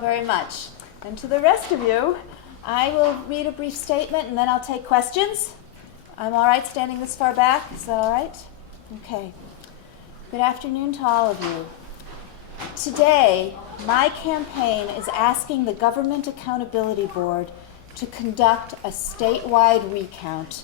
Very much. And to the rest of you, I will read a brief statement and then I'll take questions. I'm all right standing this far back? Is that all right? Okay. Good afternoon to all of you. Today, my campaign is asking the Government Accountability Board to conduct a statewide recount.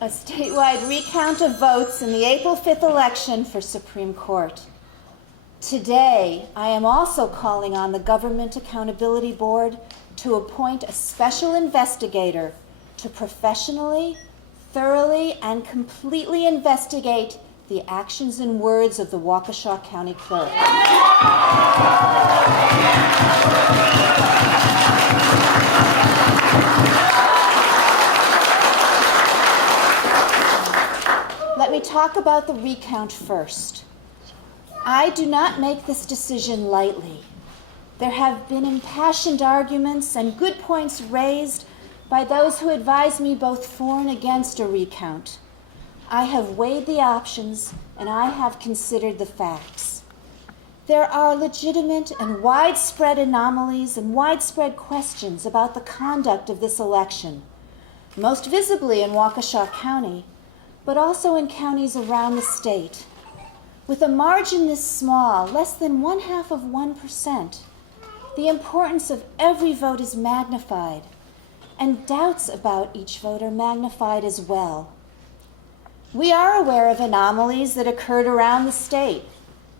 A statewide recount of votes in the April 5th election for Supreme Court. Today, I am also calling on the Government Accountability Board to appoint a special investigator to professionally, thoroughly, and completely investigate the actions and words of the Waukesha County Clerk. Let me talk about the recount first. I do not make this decision lightly. There have been impassioned arguments and good points raised by those who advise me both for and against a recount. I have weighed the options and I have considered the facts. There are legitimate and widespread anomalies and widespread questions about the conduct of this election, most visibly in Waukesha County, but also in counties around the state. With a margin this small, less than 0.5%, the importance of every vote is magnified, and doubts about each vote are magnified as well. We are aware of anomalies that occurred around the state: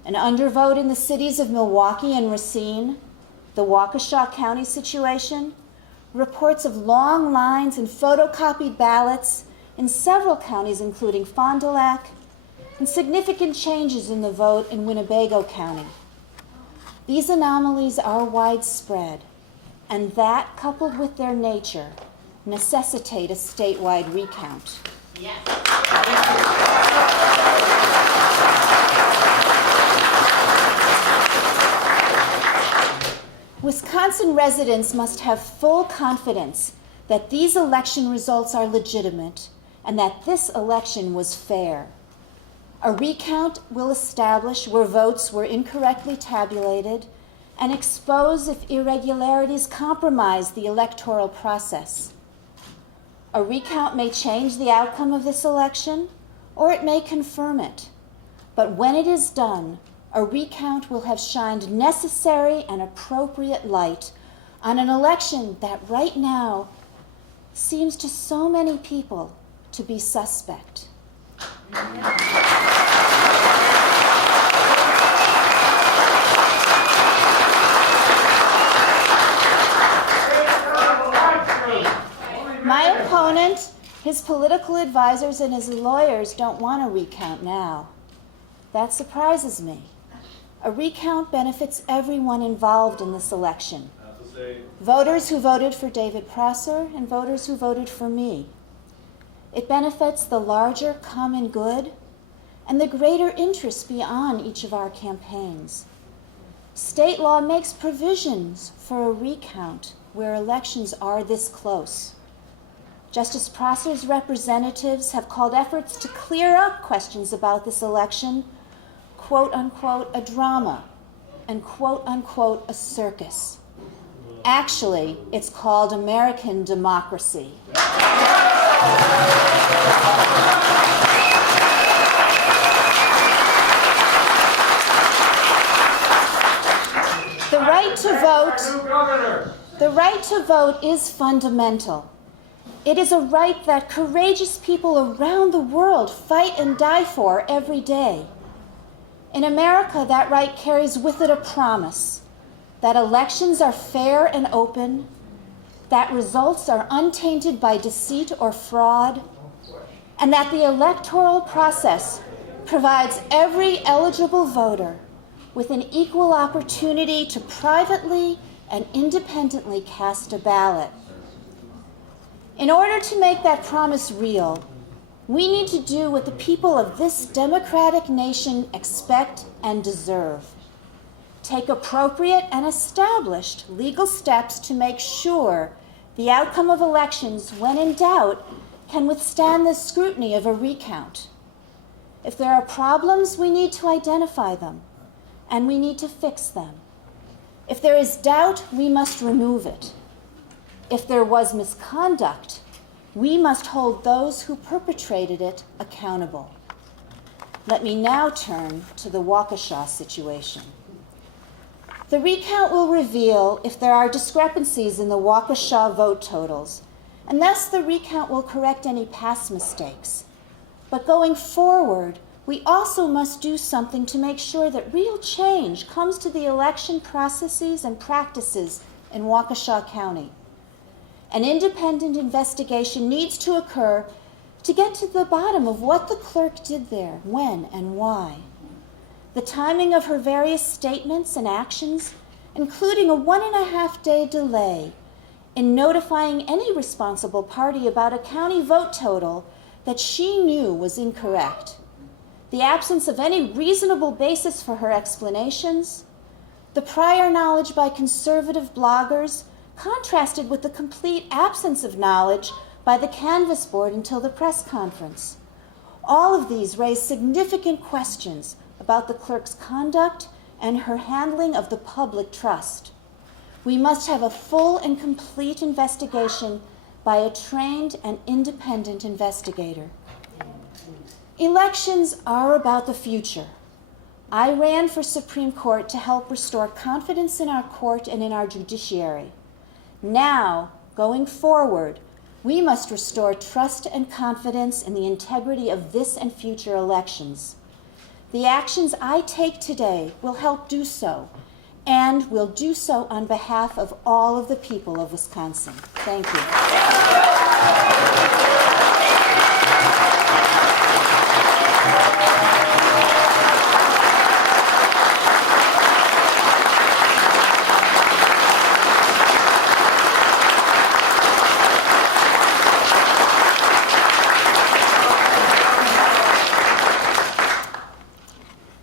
an undervote in the cities of Milwaukee and Racine, the Waukesha County situation, reports of long lines and photocopied ballots in several counties, including Fond du Lac, and significant changes in the vote in Winnebago County. These anomalies are widespread, and that, coupled with their nature, necessitate a statewide recount. Yes. Wisconsin residents must have full confidence that these election results are legitimate and that this election was fair. A recount will establish where votes were incorrectly tabulated and expose if irregularities compromise the electoral process. A recount may change the outcome of this election, or it may confirm it. But when it is done, a recount will have shined necessary and appropriate light on an election that right now seems to so many people to be suspect. My opponent, his political advisors, and his lawyers don't want a recount now. That surprises me. A recount benefits everyone involved in this election. Voters who voted for David Prosser and voters who voted for me. It benefits the larger common good and the greater interest beyond each of our campaigns. State law makes provisions for a recount where elections are this close. Justice Prosser's representatives have called efforts to clear up questions about this election, quote unquote, a drama, and quote-unquote a circus. Actually, it's called American democracy. The right to vote is fundamental. It is a right that courageous people around the world fight and die for every day. In America, that right carries with it a promise that elections are fair and open, that results are untainted by deceit or fraud, and that the electoral process provides every eligible voter with an equal opportunity to privately and independently cast a ballot. In order to make that promise real, we need to do what the people of this democratic nation expect and deserve. Take appropriate and established legal steps to make sure the outcome of elections, when in doubt, can withstand the scrutiny of a recount. If there are problems, we need to identify them, and we need to fix them. If there is doubt, we must remove it. If there was misconduct, we must hold those who perpetrated it accountable. Let me now turn to the Waukesha situation. The recount will reveal if there are discrepancies in the Waukesha vote totals, and thus the recount will correct any past mistakes. But going forward, we also must do something to make sure that real change comes to the election processes and practices in Waukesha County. An independent investigation needs to occur to get to the bottom of what the clerk did there, when and why. The timing of her various statements and actions, including a 1.5-day delay in notifying any responsible party about a county vote total that she knew was incorrect. The absence of any reasonable basis for her explanations, the prior knowledge by conservative bloggers contrasted with the complete absence of knowledge by the canvass board until the press conference. All of these raise significant questions about the clerk's conduct and her handling of the public trust. We must have a full and complete investigation by a trained and independent investigator. Elections are about the future. I ran for Supreme Court to help restore confidence in our court and in our judiciary. Now, going forward, we must restore trust and confidence in the integrity of this and future elections. The actions I take today will help do so, and will do so on behalf of all of the people of Wisconsin. Thank you.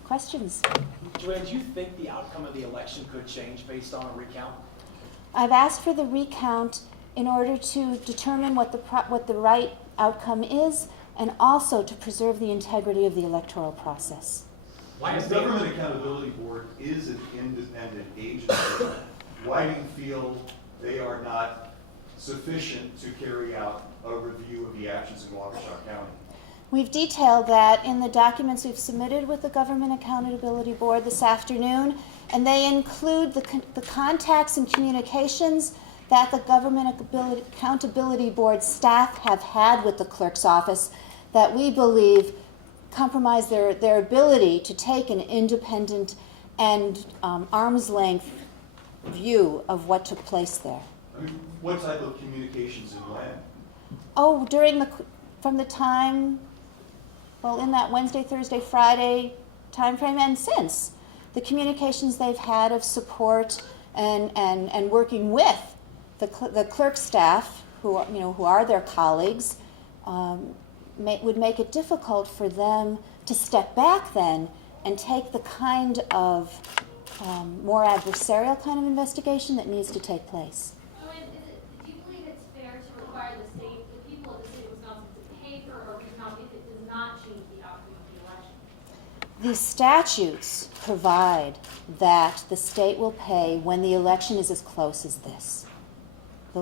Questions? Joanne, do you think the outcome of the election could change based on a recount? I've asked for the recount in order to determine what the right outcome is, and also to preserve the integrity of the electoral process. Why is the Government Accountability Board is an independent agency? Why do you feel they are not sufficient to carry out a review of the actions in Waukesha County? We've detailed that in the documents we've submitted with the Government Accountability Board this afternoon, and they include the contacts and communications that the Government Accountability Board staff have had with the clerk's office that we believe compromise their ability to take an independent and arm's length view of what took place there. I mean, what type of communications and when? Oh, from the time, well, in that Wednesday, Thursday, Friday time frame, and since, the communications they've had of support and working with the clerk staff, who are their colleagues, would make it difficult for them to step back then and take the kind of more adversarial kind of investigation that needs to take place. Joanne, do you believe it's fair to require the people of the state of Wisconsin to pay for a recount if it does not change the outcome of the election? The statutes provide that the state will pay when the election is as close as this. The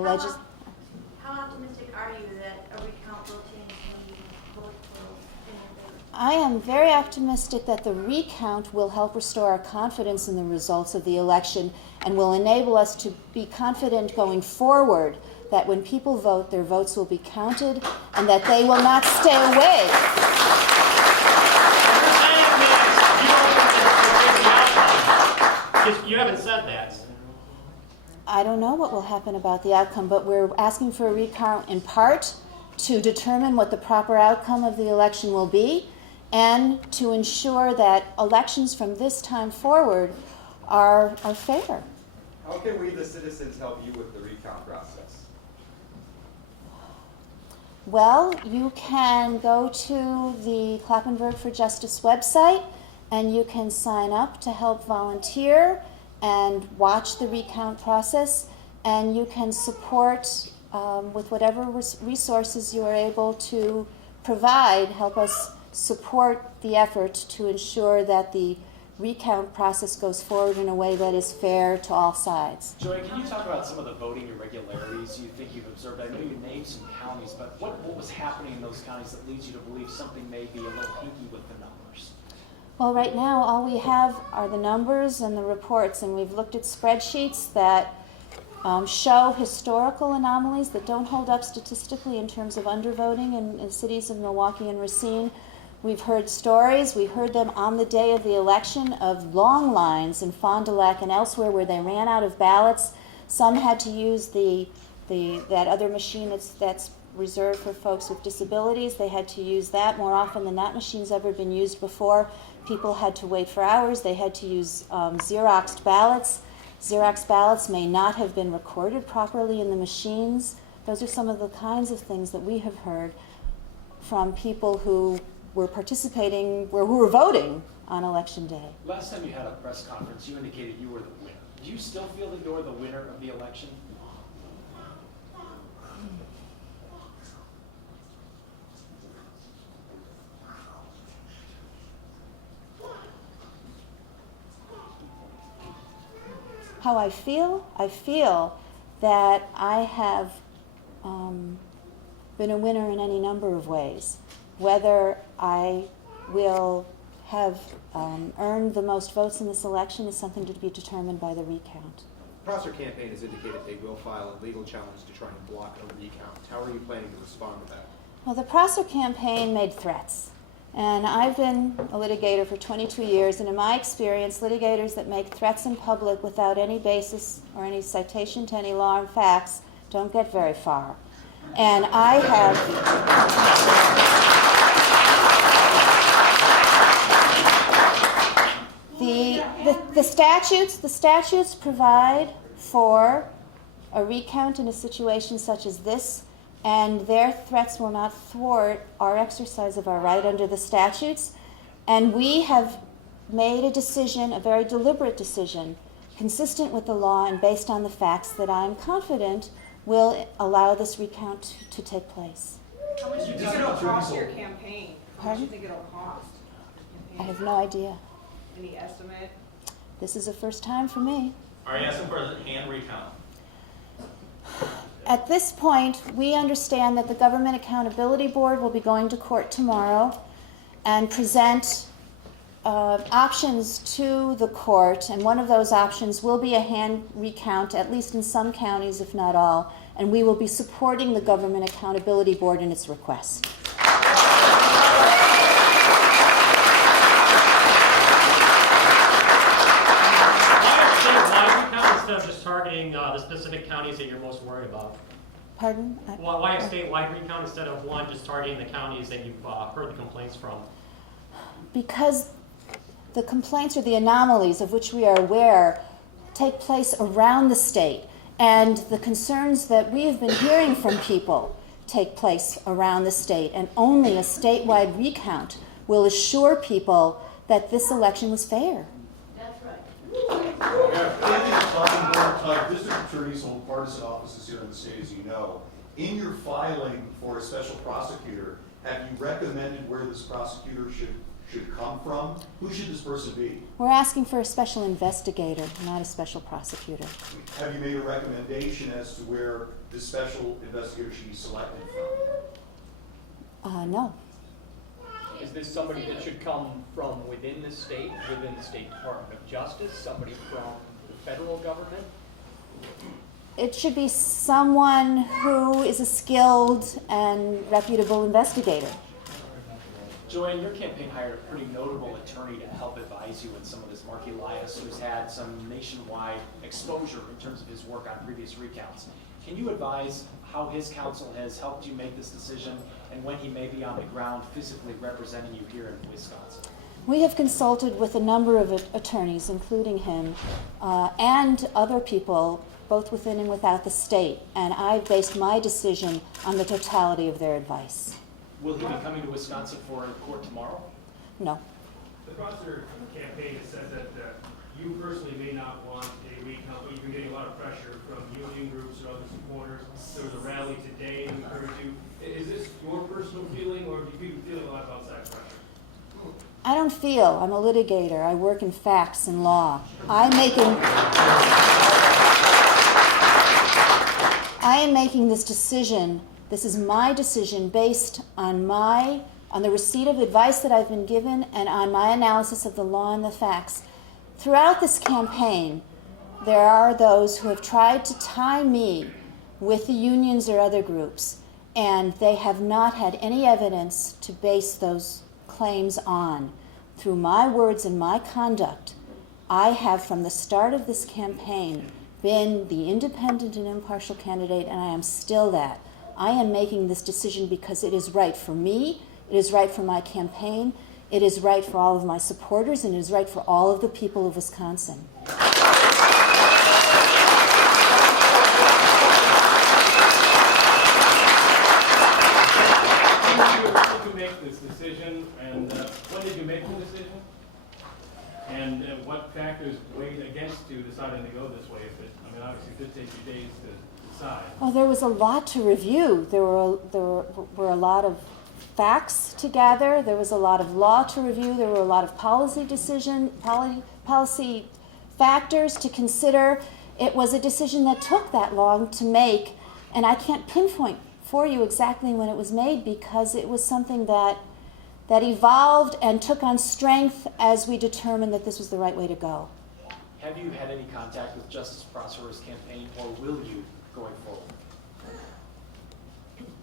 How optimistic are you that a recount will change when you vote for any of the... I am very optimistic that the recount will help restore our confidence in the results of the election and will enable us to be confident going forward that when people vote, their votes will be counted and that they will not stay away. You haven't said that. I don't know what will happen about the outcome, but we're asking for a recount in part to determine what the proper outcome of the election will be and to ensure that elections from this time forward are fair. How can we, the citizens, help you with the recount process? Well, you can go to the Kloppenburg for Justice website and you can sign up to help volunteer and watch the recount process, and you can support with whatever resources you are able to provide, help us support the effort to ensure that the recount process goes forward in a way that is fair to all sides. Joanne, can you talk about some of the voting irregularities you think you've observed? I know you named some counties, but what was happening in those counties that leads you to believe something may be a little hinky with the numbers? Well, right now, all we have are the numbers and the reports, and we've looked at spreadsheets that show historical anomalies that don't hold up statistically in terms of undervoting in cities of Milwaukee and Racine. We've heard stories, we heard them on the day of the election, of long lines in Fond du Lac and elsewhere where they ran out of ballots. Some had to use that other machine that's reserved for folks with disabilities. They had to use that. More often than that machine's ever been used before. People had to wait for hours. They had to use Xeroxed ballots. Xerox ballots may not have been recorded properly in the machines. Those are some of the kinds of things that we have heard from people who were participating, who were voting on Election Day. Last time you had a press conference, you indicated you were the winner. Do you still feel that you're the winner of the election? How I feel that I have been a winner in any number of ways. Whether I will have earned the most votes in this election is something to be determined by the recount. The Prosser campaign has indicated they will file a legal challenge to try and block a recount. How are you planning to respond to that? Well, the Prosser campaign made threats. And I've been a litigator for 22 years, and in my experience, litigators that make threats in public without any basis or any citation to any law and facts don't get very far. And I have... The statutes provide for a recount in a situation such as this, and their threats will not thwart our exercise of our right under the statutes. And we have made a decision, a very deliberate decision, consistent with the law and based on the facts that I'm confident will allow this recount to take place. How much do you think it'll cost your campaign? How much do Pardon? you think it'll cost? I have no idea. Any estimate? This is the first time for me. Are you asking for a hand recount? At this point, we understand that the Government Accountability Board will be going to court tomorrow and present options to the court, and one of those options will be a hand recount, at least in some counties, if not all, and we will be supporting the Government Accountability Board in its request. Instead of just targeting the specific counties that you're most worried about? Pardon? Why a statewide recount instead of one just targeting the counties that you've heard the complaints from? Because the complaints or the anomalies of which we are aware take place around the state, and the concerns that we have been hearing from people take place around the state, and only a statewide recount will assure people that this election was fair. District attorneys hold partisan offices here in the state, as you know. In your filing for a special prosecutor, have you recommended where this prosecutor should should come from? Who should this person be? We're asking for a special investigator, not a special prosecutor. Have you made a recommendation as to where this special investigator should be selected from? No. Is this somebody that should come from within the state Department of Justice, somebody from the federal government? It should be someone who is a skilled and reputable investigator. Joanne, your campaign hired a pretty notable attorney to help advise you in some of this, Mark Elias, who's had some nationwide exposure in terms of his work on previous recounts. Can you advise how his counsel has helped you make this decision and when he may be on the ground physically representing you here in Wisconsin? We have consulted with a number of attorneys, including him, and other people, both within and without the state, and I've based my decision on the totality of their advice. Will he be coming to Wisconsin for court tomorrow? No. The prosecutor campaign has said that you personally may not want a recount, but you've been getting a lot of pressure from union groups and other supporters. There was a rally today to encourage you. Is this your personal feeling, or do you feel a lot of outside pressure? I don't feel. I'm a litigator. I work in facts and law. I am making this decision. This is my decision based on the receipt of advice that I've been given and on my analysis of the law and the facts. Throughout this campaign, there are those who have tried to tie me with the unions or other groups, and they have not had any evidence to base those claims on. Through my words and my conduct, I have, from the start of this campaign, been the independent and impartial candidate, and I am still that. I am making this decision because it is right for me, it is right for my campaign, it is right for all of my supporters, and it is right for all of the people of Wisconsin. When did you make this decision, and when did you make the decision? And what factors weighed against you deciding to go this way? Obviously it did take you days to decide. Well, there was a lot to review. There were a lot of facts to gather. There was a lot of law to review. There were a lot of policy factors to consider. It was a decision that took that long to make, and I can't pinpoint for you exactly when it was made because it was something that evolved and took on strength as we determined that this was the right way to go. Have you had any contact with Justice Prosper's campaign, or will you going forward?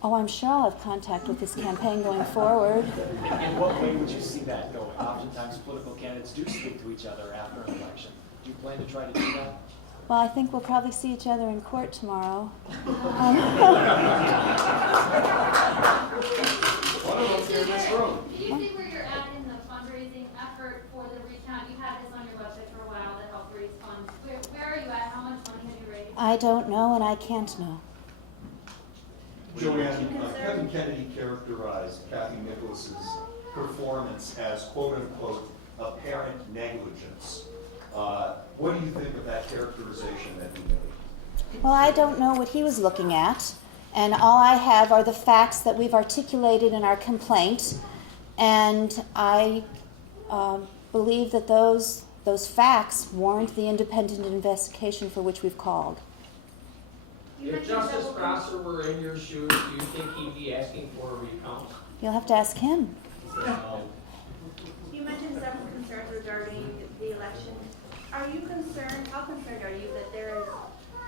Oh, I'm sure I'll have contact with this campaign going forward. In what way would you see that going? Oftentimes political candidates do speak to each other after an election. Do you plan to try to do that? Well, I think we'll probably see each other in court tomorrow. One of us here in this room. Do you see where you're at in the fundraising effort for the recount? You had this on your website for a while that helped raise funds. Where are you at? How much money have you raised? I don't know and I can't know. Joanne, Kevin Kennedy characterized Kathy Nicholas's performance as quote-unquote apparent negligence. What do you think of that characterization that he made? Well, I don't know what he was looking at, and all I have are the facts that we've articulated in our complaint, and I believe that those facts warrant the independent investigation for which we've called. If Justice Prosser were in your shoes, do you think he'd be asking for a recount? You'll have to ask him. You mentioned several concerns regarding the election. Are you concerned, how concerned are you that there is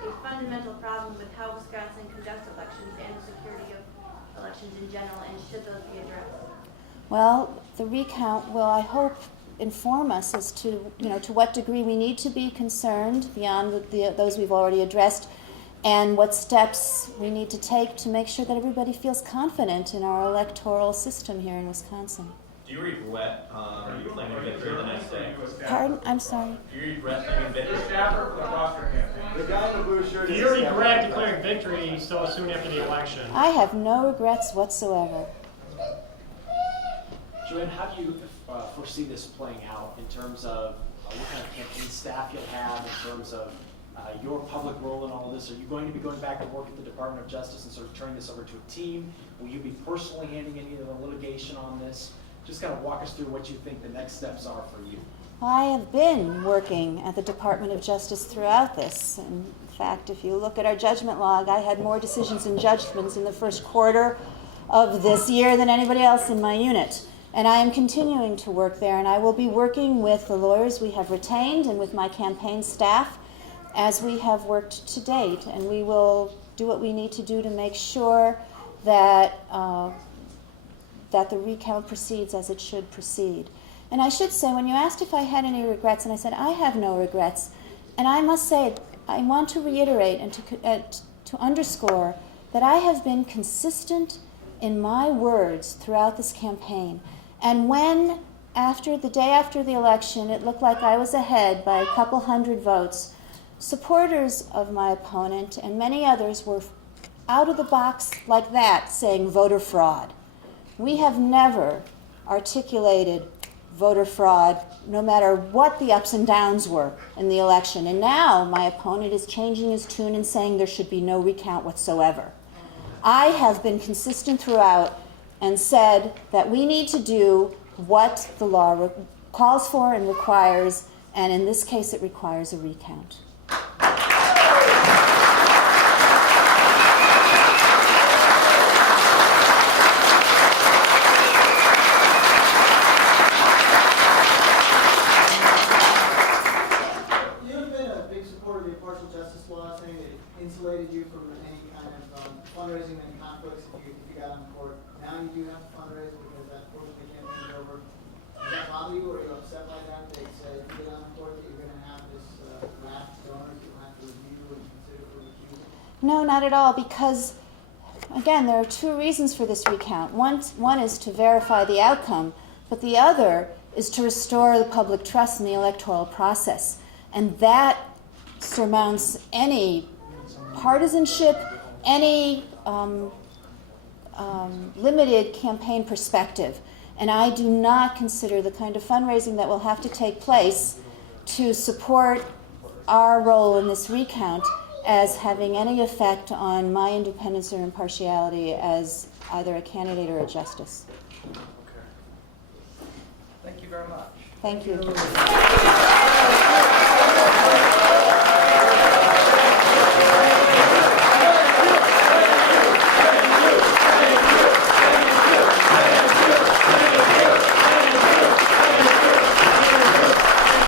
a fundamental problem with how Wisconsin conducts elections and the security of elections in general, and should those be addressed? Well, the recount will, I hope, inform us as to, to what degree we need to be concerned beyond those we've already addressed, and what steps we need to take to make sure that everybody feels confident in our electoral system here in Wisconsin. Do you regret claiming victory the next day? Pardon? I'm sorry. Do you regret claiming victory? The guy in the blue shirt Do you regret declaring victory so soon after the election? I have no regrets whatsoever. Joanne, how do you foresee this playing out in terms of what kind of campaign staff you'll have, in terms of your public role in all of this? Are you going to be going back and work at the Department of Justice and sort of turning this over to a team? Will you be personally handling any of the litigation on this? just kind of walk us through what you think the next steps are for you. I have been working at the Department of Justice throughout this. In fact, if you look at our judgment log, I had more decisions and judgments in the first quarter of this year than anybody else in my unit. And I am continuing to work there, and I will be working with the lawyers we have retained and with my campaign staff as we have worked to date. And we will do what we need to do to make sure that that the recount proceeds as it should proceed. And I should say, when you asked if I had any regrets, and I said I have no regrets, and I must say, I want to reiterate and to underscore that I have been consistent in my words throughout this campaign. And when, the day after the election, it looked like I was ahead by a couple hundred votes, supporters of my opponent and many others were out of the box like that, saying voter fraud. We have never articulated voter fraud, no matter what the ups and downs were in the election. And now my opponent is changing his tune and saying there should be no recount whatsoever. I have been consistent throughout and said that we need to do what the law calls for and requires, and in this case it requires a recount. Insulated you from any kind of fundraising and conflicts if you got on court. Now you do have to fundraise because that portion of the campaign is over. Does that bother you, or are you upset by that? They say if you get on court that you're going to have this raft of donors you'll have to review and consider for refusal? No, not at all, because again, there are two reasons for this recount. One is to verify the outcome, but the other is to restore the public trust in the electoral process. And that surmounts any partisanship, any limited campaign perspective. And I do not consider the kind of fundraising that will have to take place to support our role in this recount as having any effect on my independence or impartiality as either a candidate or a justice. Okay. Thank you very much. Thank you.